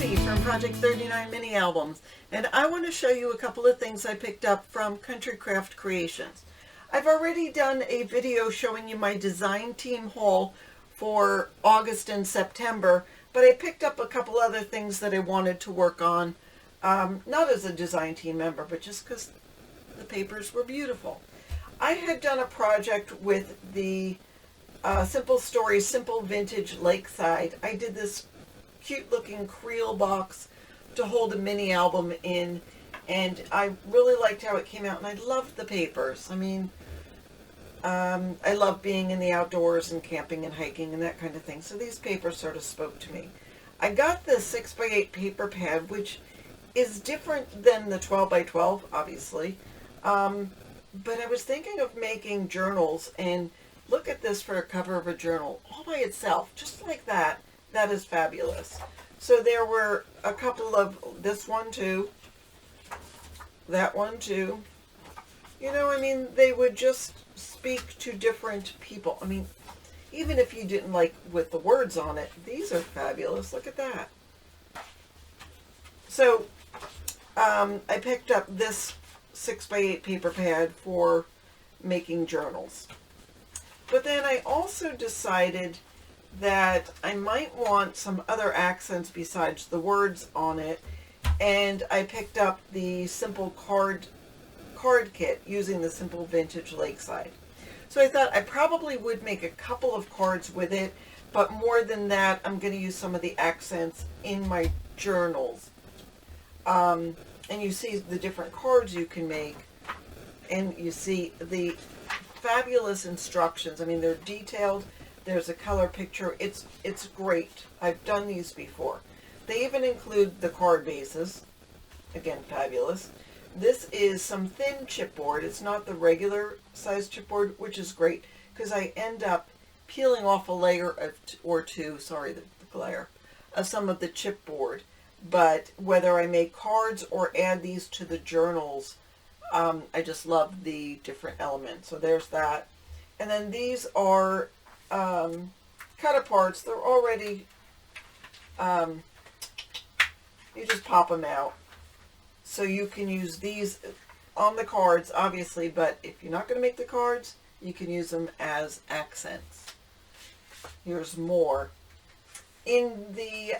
Debbie from Project 39 Mini Albums, and I want to show you a couple of things I picked up from Country Craft Creations. I've already done a video showing you my design team haul for August and September, but I picked up a couple other things that I wanted to work on, not as a design team member, but just because the papers were beautiful. I had done a project with the Simple Stories Simple Vintage Lakeside. I did this cute looking creel box to hold a mini album in, and I really liked how it came out, and I loved the papers. I mean, I love being in the outdoors and camping and hiking and that kind of thing, so these papers sort of spoke to me. I got the 6x8 paper pad, which is different than the 12x12, obviously, but I was thinking of making journals, and look at this for a cover of a journal all by itself, just like that. That is fabulous. So there were a couple of, this one too, that one too. You know, I mean, they would just speak to different people. I mean, even if you didn't like with the words on it, these are fabulous. Look at that. So I picked up this 6x8 paper pad for making journals. But then I also decided that I might want some other accents besides the words on it, and I picked up the simple card kit using the Simple Vintage Lakeside. So I thought I probably would make a couple of cards with it, but more than that, I'm going to use some of the accents in my journals. And you see the different cards you can make, and you see the fabulous instructions. I mean, they're detailed. There's a color picture. It's great. I've done these before. They even include the card bases. Again, fabulous. This is some thin chipboard. It's not the regular size chipboard, which is great because I end up peeling off a layer or two, sorry, the glare, of some of the chipboard. But whether I make cards or add these to the journals, I just love the different elements. So there's that. And then these are cut aparts. They're already, you just pop them out. So you can use these on the cards, obviously, but if you're not going to make the cards, you can use them as accents. Here's more. In the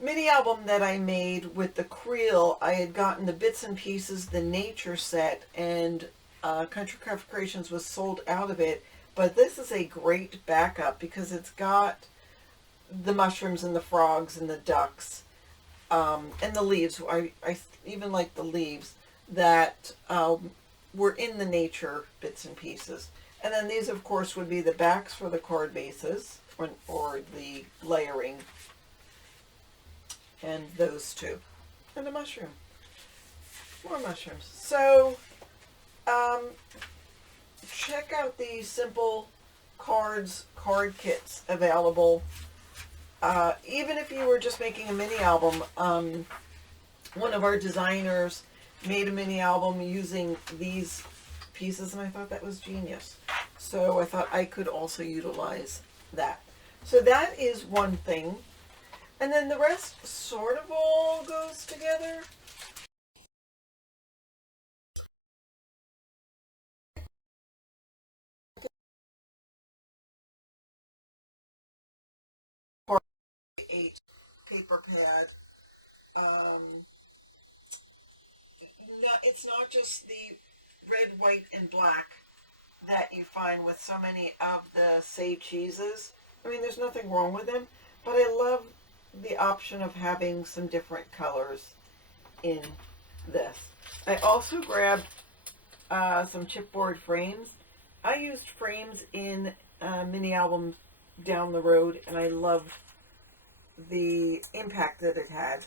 mini album that I made with the creel, I had gotten the bits and pieces, the nature set, and Country Craft Creations was sold out of it. But this is a great backup because it's got the mushrooms and the frogs and the ducks and the leaves. I even like the leaves that were in the nature bits and pieces. And then these, of course, would be the backs for the card bases or the layering. And those two. And a mushroom. More mushrooms. So, check out the simple card kits available. Even if you were just making a mini album, one of our designers made a mini album using these pieces, and I thought that was genius. So I thought I could also utilize that. So that is one thing. And then the rest sort of all goes together. Paper pad. It's not just the red, white, and black that you find with so many of the Say cheeses. I mean, there's nothing wrong with them, but I love the option of having some different colors in this. I also grabbed some chipboard frames. I used frames in mini albums down the road, and I loved the impact that it had.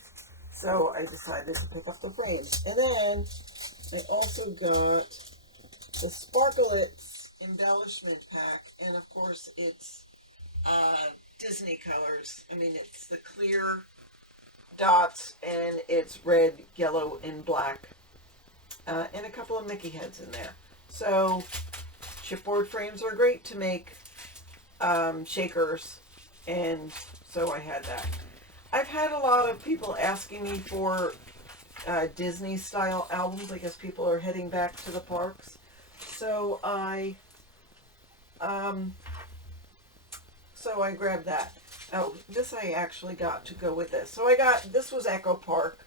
So I decided to pick up the frames. And then I also got the Sparklets embellishment pack, and of course it's Disney colors. I mean, it's the clear dots, and it's red, yellow, and black, and a couple of Mickey heads in there. So chipboard frames are great to make shakers, and so I had that. I've had a lot of people asking me for Disney style albums. I guess people are heading back to the parks. So I grabbed that. Oh, this I actually got to go with this. So this was Echo Park.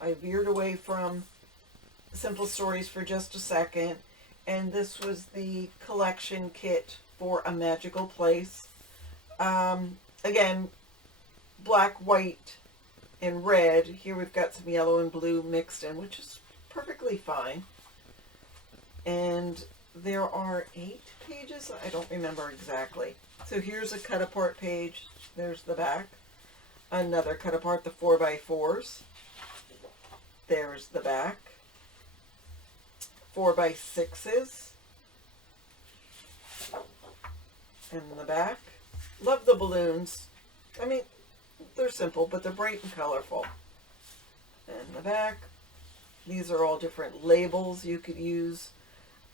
I veered away from Simple Stories for just a second. And this was the collection kit for A Magical Place. Again, black, white, and red. Here we've got some yellow and blue mixed in, which is perfectly fine. And there are 8 pages. I don't remember exactly. So here's a cut apart page. There's the back. Another cut apart, the 4x4s. There's the back. 4x6s. In the back. Love the balloons. I mean, they're simple, but they're bright and colorful. In the back. These are all different labels you could use.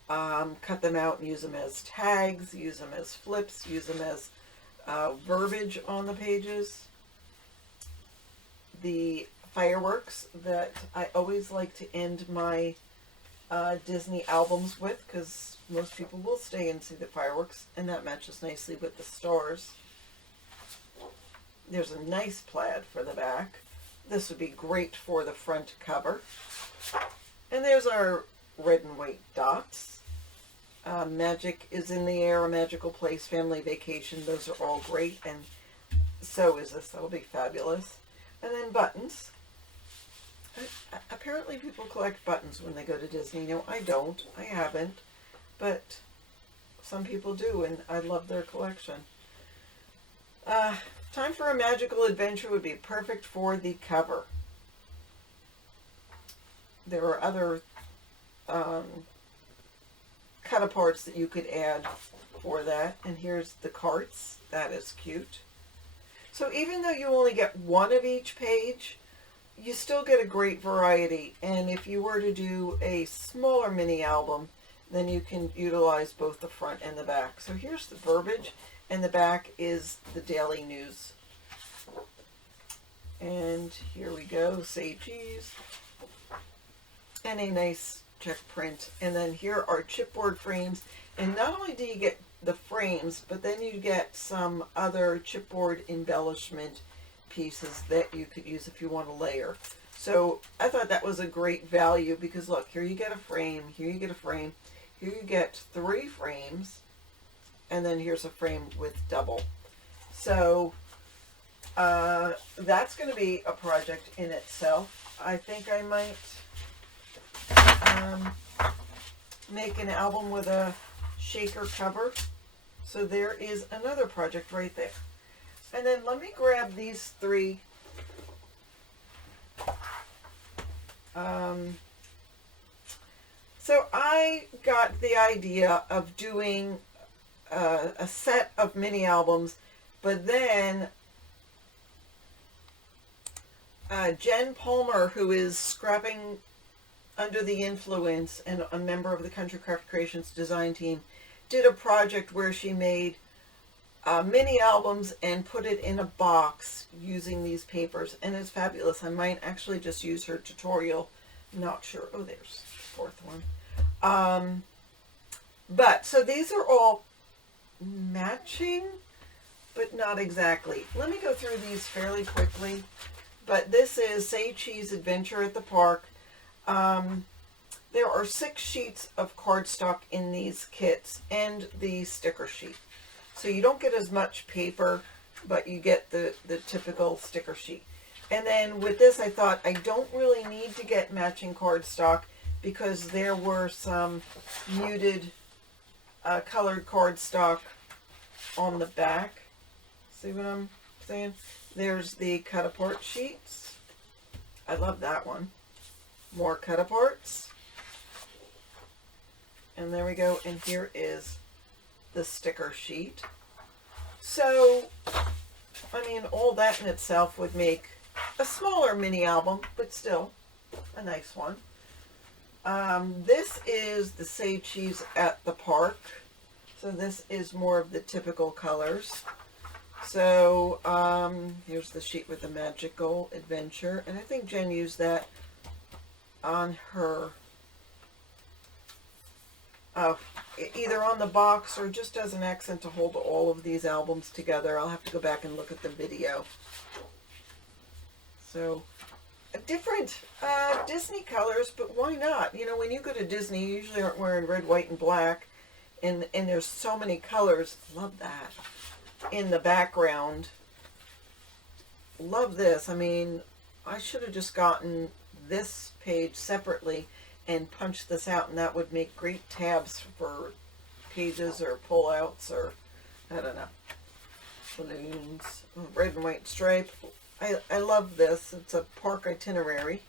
Cut them out and use them as tags, use them as flips, use them as verbiage on the pages. The fireworks that I always like to end my Disney albums with, because most people will stay and see the fireworks, and that matches nicely with the stars. There's a nice plaid for the back. This would be great for the front cover. And there's our red and white dots. Magic is in the Air, A Magical Place, Family Vacation. Those are all great, and so is this. That'll be fabulous. And then buttons. Apparently people collect buttons when they go to Disney. No, I don't. I haven't. But some people do, and I love their collection. Time for a Magical Adventure would be perfect for the cover. There are other cut-aparts that you could add for that. And here's the carts. That is cute. So even though you only get one of each page, you still get a great variety. And if you were to do a smaller mini album, then you can utilize both the front and the back. So here's the verbiage, and the back is the daily news. And here we go, Say Cheese. And a nice check print. And then here are chipboard frames. And not only do you get the frames, but then you get some other chipboard embellishment pieces that you could use if you want to layer. So I thought that was a great value, because look, here you get a frame, here you get a frame, here you get 3 frames, and then here's a frame with double. So that's going to be a project in itself. I think I might make an album with a shaker cover. So there is another project right there. And then let me grab these 3. So I got the idea of doing a set of mini albums, but then Jen Palmer, who is Scrapping Under the Influence and a member of the Country Craft Creations design team, did a project where she made mini albums and put it in a box using these papers, and it's fabulous. I might actually just use her tutorial. Not sure. Oh, there's the 4th one. But so these are all matching, but not exactly. Let me go through these fairly quickly. But this is Say Cheese Adventure at the Park. There are 6 sheets of cardstock in these kits and the sticker sheet. So you don't get as much paper, but you get the typical sticker sheet. And then with this, I thought I don't really need to get matching cardstock, because there were some muted colored cardstock on the back. See what I'm saying? There's the cut apart sheets. I love that one. More cut aparts. And there we go. And here is the sticker sheet. So, I mean, all that in itself would make a smaller mini album, but still a nice one. This is the Say Cheese at the Park. So this is more of the typical colors. So here's the sheet with the magical adventure, and I think Jen used that on her, either on the box or just as an accent to hold all of these albums together. I'll have to go back and look at the video. So different Disney colors, but why not? You know, when you go to Disney, you usually aren't wearing red, white, and black, and there's so many colors. Love that. In the background. Love this. I mean, I should have just gotten this page separately and punched this out, and that would make great tabs for pages or pullouts, or I don't know. Balloons, red and white stripe. I love this. It's a park itinerary.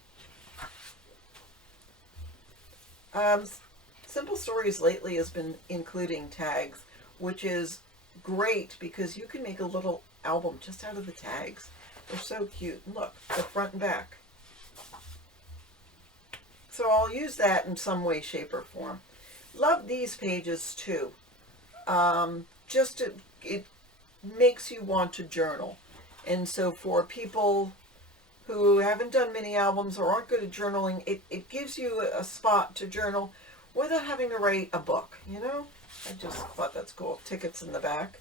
Simple Stories lately has been including tags, which is great because you can make a little album just out of the tags. They're so cute. Look, the front and back. So I'll use that in some way, shape, or form. Love these pages too. It makes you want to journal. And so for people who haven't done mini albums or aren't good at journaling, it gives you a spot to journal without having to write a book, you know? I just thought that's cool. Tickets in the back.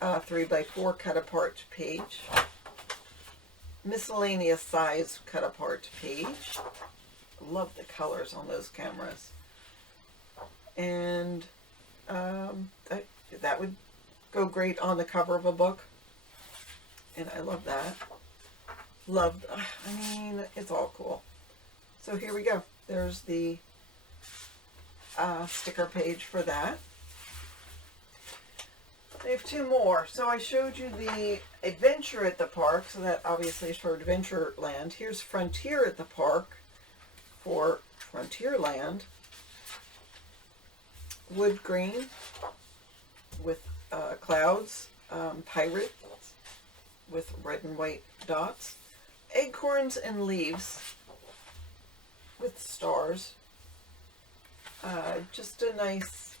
3x4 cut apart page. Miscellaneous size cut apart page. Love the colors on those cameras. And that would go great on the cover of a book. And I love that. I mean, it's all cool. So here we go. There's the sticker page for that. I have two more. So I showed you the adventure at the park, so that obviously is for Adventureland. Here's Frontier at the park for Frontierland. Wood green with clouds, pirate with red and white dots, acorns and leaves with stars. Just a nice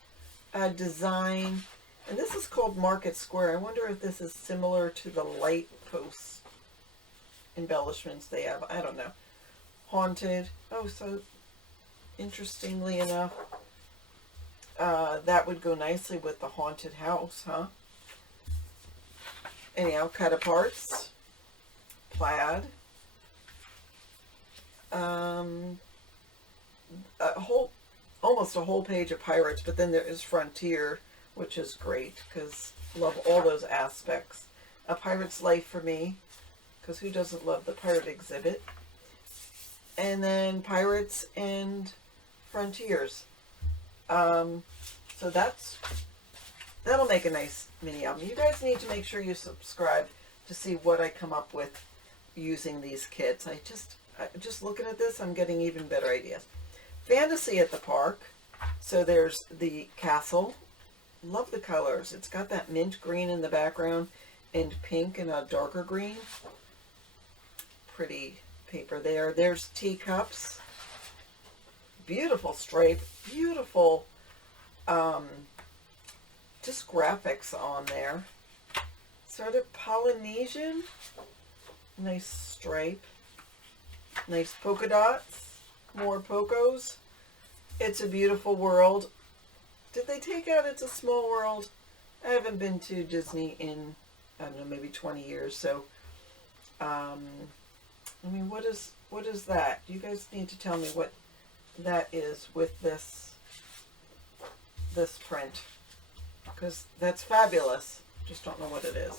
design. And this is called Market Square. I wonder if this is similar to the light post embellishments they have. I don't know. Haunted. Oh, so interestingly enough, that would go nicely with the haunted house, huh? Anyhow, cut aparts. Plaid. Almost a whole page of pirates, but then there is Frontier, which is great because love all those aspects. A pirate's life for me, because who doesn't love the pirate exhibit? And then Pirates and Frontiers. So that'll make a nice mini album. You guys need to make sure you subscribe to see what I come up with using these kits. Just looking at this, I'm getting even better ideas. Fantasy at the park. So there's the castle. Love the colors. It's got that mint green in the background and pink and a darker green. Pretty paper there. There's teacups. Beautiful stripe. Beautiful just graphics on there. Sort of Polynesian. Nice stripe. Nice polka dots. More pocos. It's a Beautiful World. Did they take out It's a Small World? I haven't been to Disney in, I don't know, maybe 20 years. So, I mean, what is that? You guys need to tell me what that is with this print, because that's fabulous. Just don't know what it is.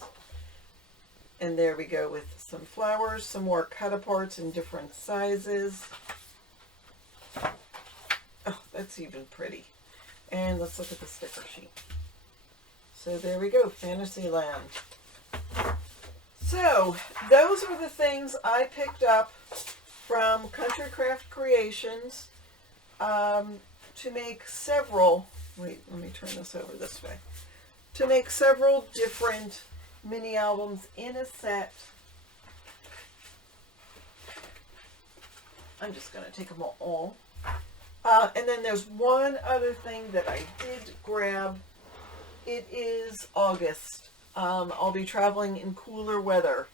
And there we go with some flowers, some more cut aparts in different sizes. Oh, that's even pretty. And let's look at the sticker sheet. So there we go, Fantasyland. So those are the things I picked up from Country Craft Creations to make several, wait, let me turn this over this way, to make several different mini albums in a set. I'm just going to take them all. And then there's one other thing that I did grab. It is August. I'll be traveling in cooler weather.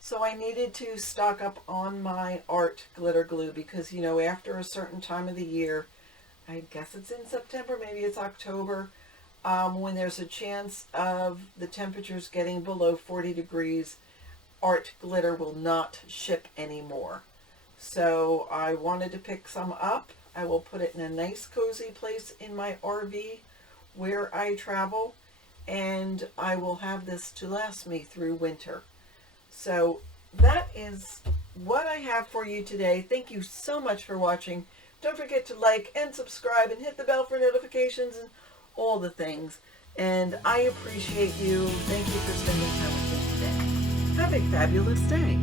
So I needed to stock up on my art glitter glue because, you know, after a certain time of the year, I guess it's in September, maybe it's October, when there's a chance of the temperatures getting below 40 degrees, art glitter will not ship anymore. So I wanted to pick some up. I will put it in a nice cozy place in my RV where I travel, and I will have this to last me through winter. So that is what I have for you today. Thank you so much for watching. Don't forget to like and subscribe and hit the bell for notifications and all the things. And I appreciate you. Thank you for spending time with me today. Have a fabulous day.